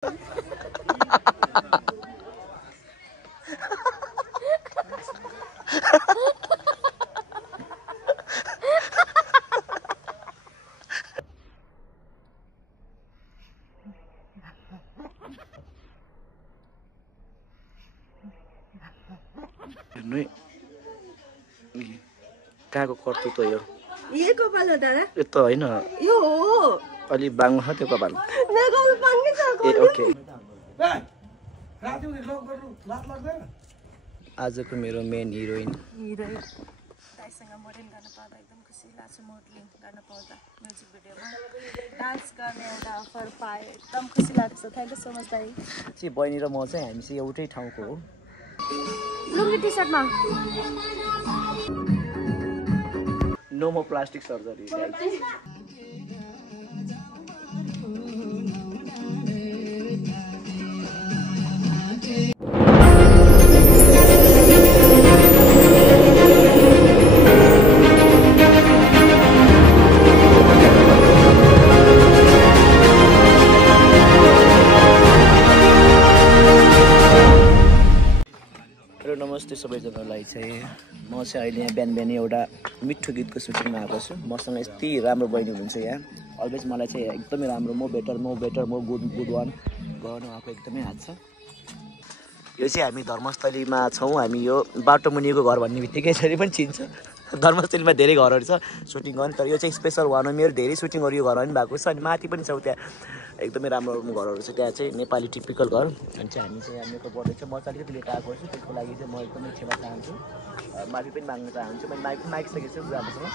कहाँको कर्तुत हो यो? यो कपाल हो दादा? यो त होइन, यो हो। अलि बाङ्गो छ त्यो कपाल। ए ओके। आजको मेरो मेन हिरोइन दाइसँग मोडलिङ गर्न पाउँदा एकदम खुसी लाग्छ। मोडलिङ गर्न पाउँदा म्युजिक भिडियोमा डान्स गर्ने एउटा अफर पाएँ, एकदम खुसी लाग्छ। थ्याङ्क यू सो मच दाइ। चाहिँ बहिनी र म चाहिँ हामी चाहिँ एउटै ठाउँको हो। लुङ्गी टी सर्टमा नो मो प्लास्टिक सर्जरी। नमस्ते सबैजनालाई चाहिँ म चाहिँ अहिले यहाँ बिहान बिहानै एउटा मिठो गीतको सुटिङमा आएको छु। मसँग यति राम्रो बहिनी हुनुहुन्छ यहाँ। अलवेज मलाई चाहिँ एकदमै राम्रो म बेटर म गुड वान गर्नु आएको एकदमै हात छ। यो चाहिँ हामी धर्मस्थलीमा छौँ। हामी यो बाटो मुनिको घर भन्ने बित्तिकै यसरी पनि चिन्छ। धर्मस्थलीमा धेरै घरहरू छ सुटिङ गर्ने, तर यो चाहिँ स्पेसल वान हो। मेरो धेरै सुटिङहरू यो घरमा पनि भएको छ। अनि माथि पनि छ त्यहाँ एकदमै राम्रो घरहरू छ। त्यहाँ चाहिँ नेपाली टिपिकल घर। अनि चाहिँ हामी चाहिँ यहाँ मेकअप गर्दैछ। म चाहिँ अलिकति लेट आएको छु, त्यसको लागि चाहिँ म एकदमै क्षमा चाहन्छु। माफी पनि माग्न चाहन्छु। मैले माइक पनि मागिसकेको छु राम्रोसँग,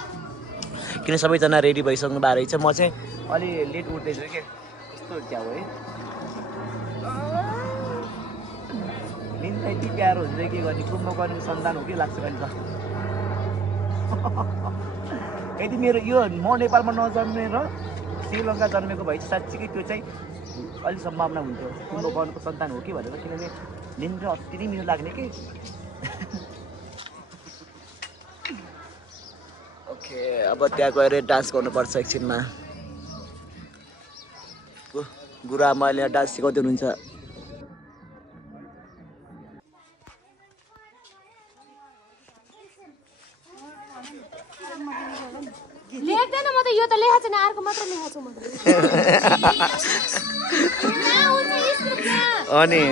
किन सबैजना रेडी भइसक्नु भएको रहेछ। म चाहिँ अलि लेट उठ्दैछु कि कस्तो क्या हो है। निन्द यति प्यारो हुन्छ के गर्ने, कुम्भकर्णको सन्तान हो कि लाग्छ कहिले जस्तो। यदि मेरो यो म नेपालमा नजन्मेर श्रीलङ्का जन्मेको भए चाहिँ साँच्चीकै त्यो चाहिँ अलिक सम्भावना हुन्थ्यो कुम्भकर्णको सन्तान हो कि भनेर, किनभने निन्द्रा अति नै मिठो लाग्ने कि। ओके, अब त्यहाँ गएर डान्स गर्नुपर्छ एकछिनमा। गुरुआमाले डान्स सिकाउँदै हुनुहुन्छ। लेख्दैन म त, यो त लेखा छैन, अर्को मात्र लेखा छु म। अनि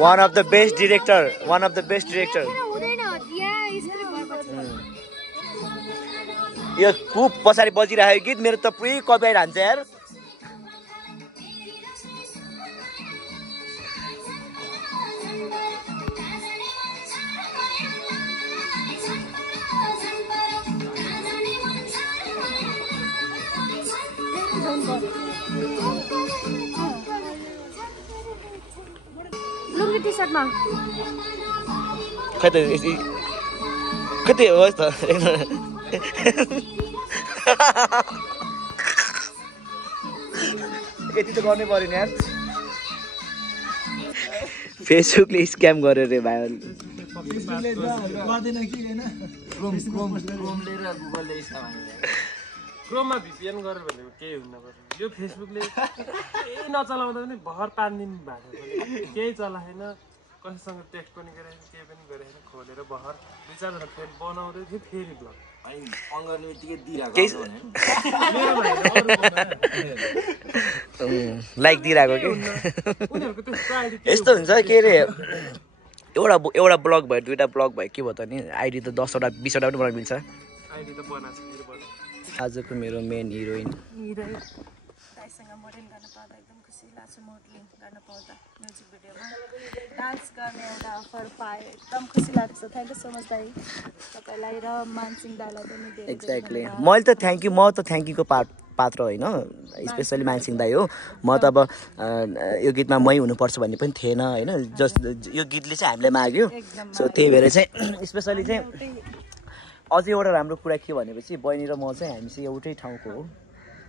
one of the best director यो खुब पछाडि बजिरहेको गीत मेरो त पुरै कपिराइट हान्छ यार। लुङ्गी टी सर्टमा खै त हो त। यति त गर्नै पर्यो नि यार। फेसबुकले स्क्याम गर्यो रे भाइ। क्रोममा भिपिएन गरेर भनेको केही हुन्न पर्छ। यो फेसबुकले केही नचलाउँदा पनि भर पानिदिनु भएको छ। केही चलाएन, कसैसँग टेक्स्ट पनि गरेन, केही पनि गरेन, खोलेर बहर दुई चारजना फ्रेन्ड बनाउँदै थियो। फेरि ब्लग लाइक दिइरहेको कि यस्तो हुन्छ के अरे। एउटा ब्लग भयो, दुईवटा ब्लग भयो, के भयो त नि आइडी त 10वटा 20वटा पनि बनाउनु मिल्छ। आइडी त बनाएको छ। आजको मेरो मेन हिरोइन दाइसँग मोडलिङ गर्न पाउँदा एकदम खुसी लाग्छ। मोडलिङ गर्न पाउँदा म्युजिक भिडियोमा डान्स गर्ने एउटा अफर पाएँ, एकदम खुसी लाग्छ। थ्याङ्क यू सो मच दाइ, तपाईँलाई र मानसिंह दाइलाई पनि धेरै। एक्ज्याक्टली, मैले त थ्याङ्क यू, म त थ्याङ्क युको पात्र होइन, स्पेसली मानसिंह दाइ हो। म त अब यो गीतमा मै हुनुपर्छ भन्ने पनि थिएन होइन। जस्ट यो गीतले चाहिँ हामीलाई माग्यो, सो त्यही भएर चाहिँ स्पेसली चाहिँ अझै एउटा राम्रो कुरा के भनेपछि बहिनी र म चाहिँ हामी चाहिँ एउटै ठाउँको हो।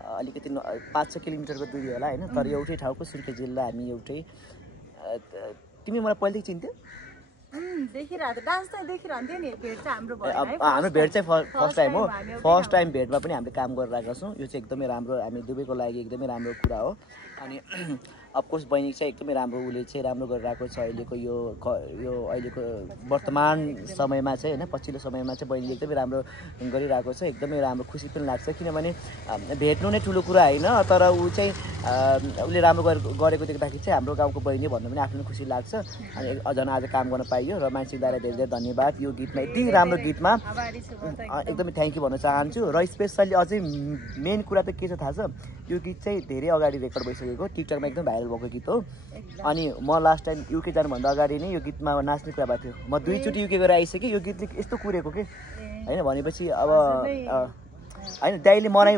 अलिकति 5-6 किलोमिटरको दूरी होला होइन, तर एउटै ठाउँको सुर्खेत जिल्ला हामी एउटै। तिमी मलाई पहिलेदेखि चिन्थ्यौ? हाम्रो भेट चाहिँ फर्स्ट टाइम हो। फर्स्ट टाइम भेटमा पनि हामीले काम गरिरहेका छौँ। यो चाहिँ एकदमै राम्रो, हामी दुवैको लागि एकदमै राम्रो कुरा हो। अनि अफकोर्स बहिनी चाहिँ एकदमै राम्रो उसले चाहिँ राम्रो गरिरहेको छ अहिलेको यो अहिलेको वर्तमान समयमा चाहिँ होइन पछिल्लो समयमा चाहिँ बहिनीले एकदमै राम्रो गरिरहेको छ एकदमै राम्रो खुसी पनि लाग्छ किनभने भेट्नु नै ठुलो कुरा होइन तर ऊ चाहिँ उसले राम्रो गरेको देख्दाखेरि चाहिँ हाम्रो गाउँको बहिनी भन्नु पनि आफ्नो खुसी लाग्छ अनि झन् आज काम गर्न पाइयो र मान्छेलाई धेरै धेरै धन्यवाद यो गीतमा यति राम्रो गीतमा एकदमै थ्याङ्क यू भन्न चाहन्छु र स्पेसल्ली अझै मेन कुरा त के छ थाहा छ यो गीत चाहिँ धेरै अगाडि रेकर्ड भइसकेको टिकटकमा एकदम भाइरल भएको गीत हो अनि म लास्ट टाइम युके जानुभन्दा अगाडि नै यो गीतमा नाच्ने कुरा भएको थियो म 2 चोटि युके गएर आइसकेँ यो गीतले यस्तो कुरेको के होइन भनेपछि अब होइन दाइले मलाई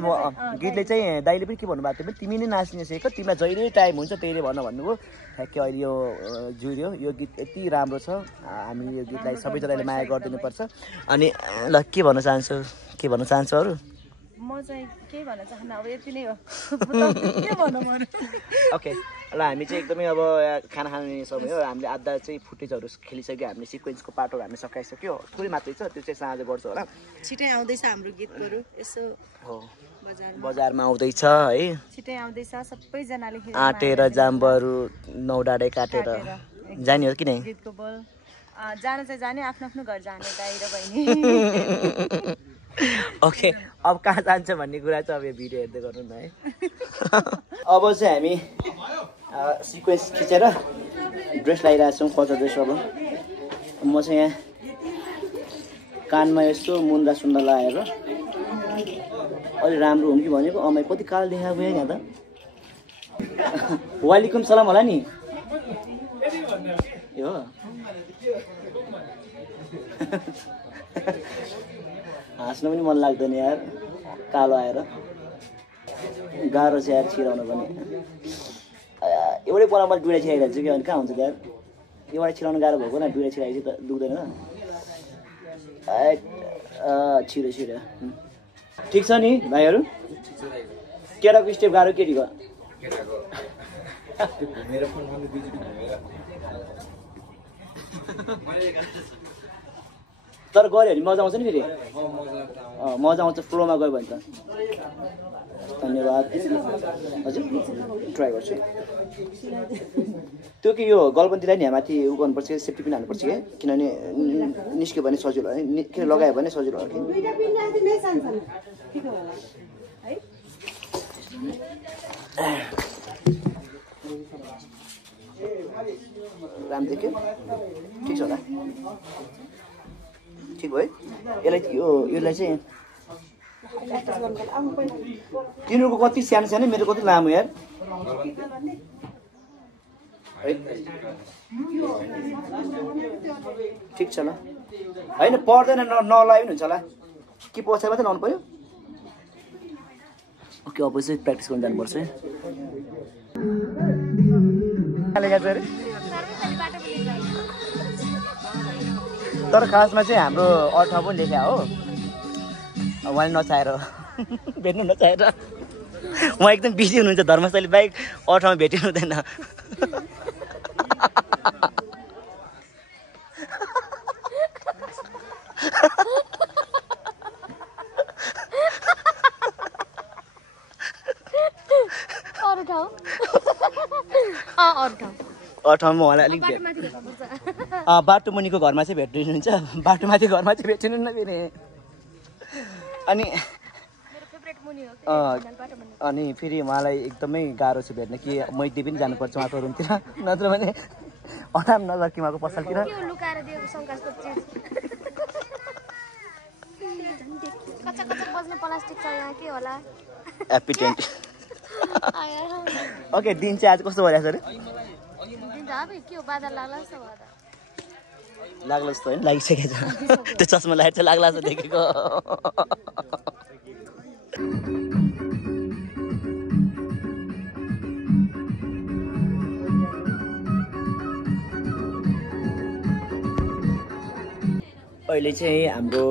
गीतले चाहिँ दाइले पनि के भन्नुभएको थियो भने तिमी नै नाच्ने सेक तिमीलाई जहिले टाइम हुन्छ त्यहीले भन्नुभयो ठ्याक्कै अहिले यो जुर्यो यो गीत यति राम्रो छ हामी यो गीतलाई सबैजनाले माया गरिदिनुपर्छ अनि ल के भन्न चाहन्छु अरू म चाहिँ केही भन्न चाहन्न अब यति नै हो के भनौँ ओके ल हामी चाहिँ एकदमै अब खाना खाने समय हो हामीले आधा चाहिँ फुटेजहरू खेलिसक्यो हामीले सिक्वेन्सको पार्टहरू हामीले सकाइसक्यो थोरै मात्रै छ त्यो चाहिँ साँझ गर्छ होला छिटै आउँदैछ हाम्रो गीतहरू यसो हो बजारमा आउँदैछ है छिटै आउँदैछ सबैजनाले आँटेर जाम्बहरू नौडाडे काटेर जाने हो कि नै गीतको बोल जान चाहिँ जाने आफ्नो आफ्नो घर जाने दाइ र बहिनी ओके अब कहाँ जान्छ भन्ने कुरा चाहिँ अब यो भिडियो हेर्दै गर्नु न है अब चाहिँ हामी सिक्वेन्स खिचेर ड्रेस लगाइरहेको छौँ कल्चर ड्रेस अब म चाहिँ यहाँ कानमा यसो मुन्दा सुन्दा लगाएर अलि राम्रो हुँ कि भनेको अमाइ कति कालो देखाएको यहाँ त वालेकुम सलाम होला नि यो हाँस्न पनि मन लाग्दैन यार कालो आएर गाह्रो छ यार छिराउन पनि एउटै पला मैले दुईवटा छिराइरहेको छु कि अनि कहाँ हुन्छ यार एउटा छिराउनु गाह्रो भएको न दुईवटा छिराएपछि त दुख्दैन छिरो छिरो ठिक छ नि भाइहरू केटाको स्टेप गाह्रो केटीको तर गऱ्यो भने मजा आउँछ नि फेरि मजा आउँछ फ्लोमा गयो भने त धन्यवाद हजुर ट्राई गर्छु त्यो कि यो गलपन्तीलाई नि माथि उ गर्नुपर्छ सेफ्टी पिन हाल्नुपर्छ कि किनभने निस्क्यो भने सजिलो हो किन लगायो भने सजिलो हो कि राम देख्यो ठिक छ होला ठिक भयो यसलाई चाहिँ तिनीहरूको कति सानो सानो मेरो कति लामो यार ठिक छ ल होइन पर्दैन नलायो पनि हुन्छ होला कि पछाडि मात्रै लाउनु पऱ्यो ओके अब चाहिँ प्र्याक्टिस गर्नु जानुपर्छ तर खासमा चाहिँ हाम्रो अर्थ पनि लेख्या हो उहाँले नचाहेर भेट्नु नचाहेर उहाँ एकदम बिजी हुनुहुन्छ धर्मस्थली बाहेक अठाउँमा भेटिनु हुँदैन अठाउँमा उहाँलाई अलिक बाटो मुनिको घरमा चाहिँ भेटिनुहुन्छ बाटोमाथि घरमा चाहिँ भेटिनु न फेरि अनि फेरि उहाँलाई एकदमै गाह्रो छ भेट्न कि मैदी पनि जानुपर्छ उहाँको रुमतिर नत्र भने अनाम नगर कि उहाँको पसलतिर एपिटेन्ट ओके दिन चाहिँ आज कस्तो भइरहेको छ अरे लाग्ला जस्तो होइन लागिसकेको छ त्यो चस्मा लगाएर चाहिँ लाग्ला जस्तो देखेको अहिले चाहिँ हाम्रो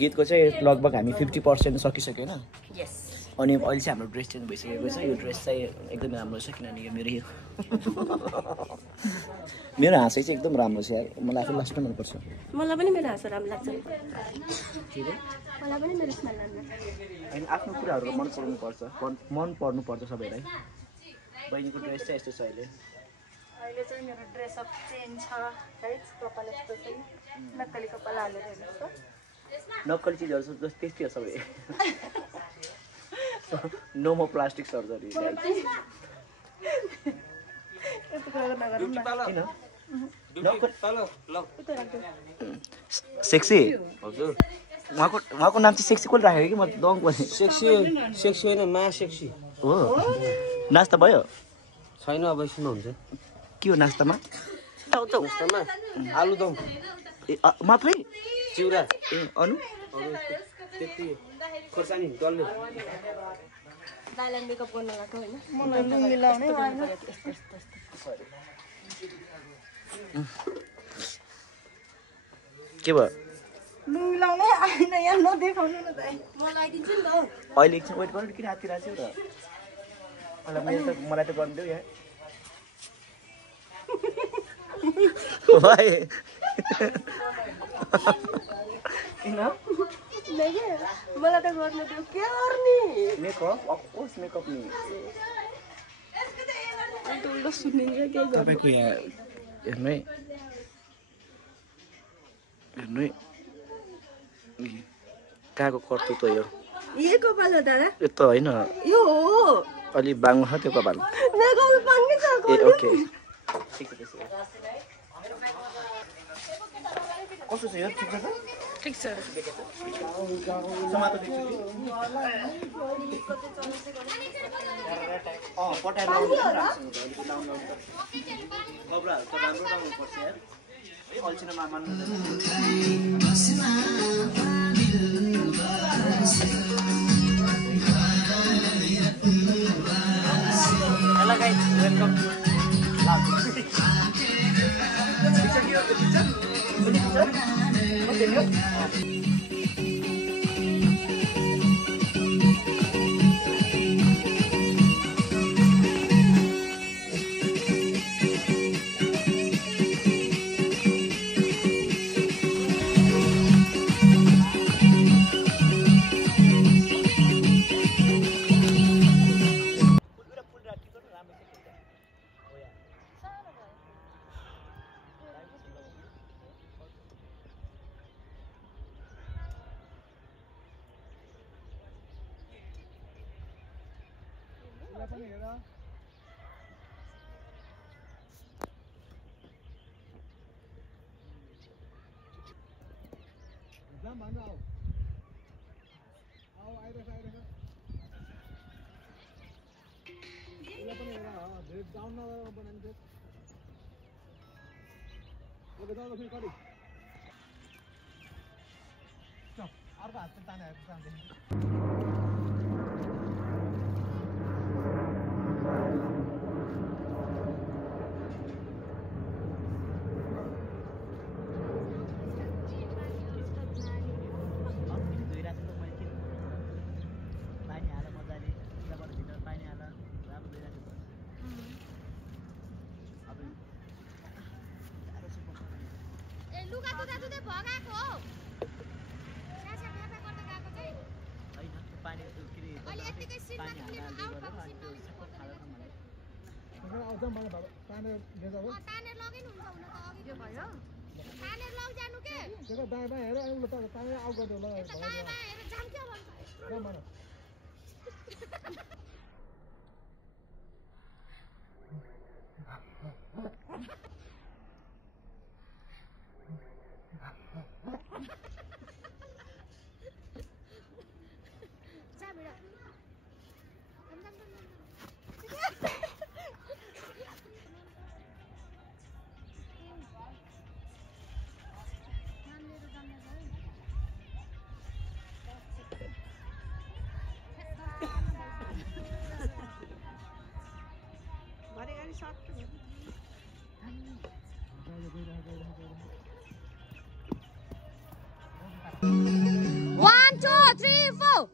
गीतको चाहिँ लगभग हामी 50% सकिसक्यो होइन अनि अहिले चाहिँ हाम्रो ड्रेस चेन्ज भइसकेको छ यो ड्रेस चाहिँ एकदमै राम्रो छ किनभने यो मेरो हाँसै चाहिँ एकदम राम्रो छ यार मलाई आफै लास्टमा मनपर्छ मलाई पनि मेरो हाँसो राम्रो लाग्छ मलाई पनि मेरो स्माइल राम्रो लाग्छ अनि आफ्नो कुराहरू मन पर्नुपर्छ सबैलाई बहिनीको ड्रेस चाहिँ यस्तो छ अहिले अहिले चाहिँ मेरो ड्रेसअप चेन्ज छ है कपाल यस्तो चाहिँ नक्कली कपाल हालेर हेर्नुहोस् त नक्कली चिजहरू त्यस्तै हो सबै नो मो प्लास्टिक सर्जरी यस्तो कुरा नगरौँ न किन उता राख्दै सेक्सी हजुर उहाँको नाम चाहिँ सेक्सी कसले राखेको कि म दङ पनि सेक्सी होइन मा सेक्सी हो नास्ता भयो छैन अब एकछिनमा हुन्छ के हो नास्तामा नास्तामा आलुदम मात्रै चिउरा ए अनु त्यति खोर्सानी डल्ले दाइलाई मेकअप गर्न गएको होइन मलाई लुङ्गी लाउनै आएन के भयो लुङ्गी लाउनै आएन यहाँ नदेखाउनु न दाइ म लगाइदिन्छु नि त अहिले एकछिन वेट गर्नु किन हात्ती राख्छौ र मलाई त गर्नु यहाँ भाइ किन मलाई त गर्नु दियो के गर्ने मेकअप अफकोर्स मेकअप नि उल्टो सुनिन्छ के गर्नु तपाईँको यहाँ हेर्नु है कहाँको कर्तुत्व यो यो कपाल हो दादा यो त होइन यो हो अलि बाङ्गो छ त्यो कपाल मेकअप पनि छ ए ओके ठिक छ त्यसो कस्तो छ यो ठिक छ त ठिक छ समातो देख्छु कि पटाएर लाउनु कपडाहरू त राम्रो लाउनुपर्छ यार है अल्छिनमा मान्नु हेलो गाइस वेलकम अर्को हात One, two, three, four.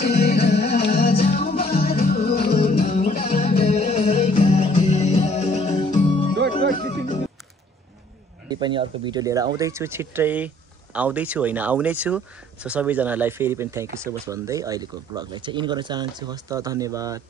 Okay. पनि अर्को भिडियो लिएर आउँदैछु छिट्टै आउँदैछु होइन आउनेछु सो सबैजनालाई फेरि पनि थ्याङ्क यू सो मच भन्दै अहिलेको ब्लगलाई चाहिँ इन गर्न चाहन्छु हस्त धन्यवाद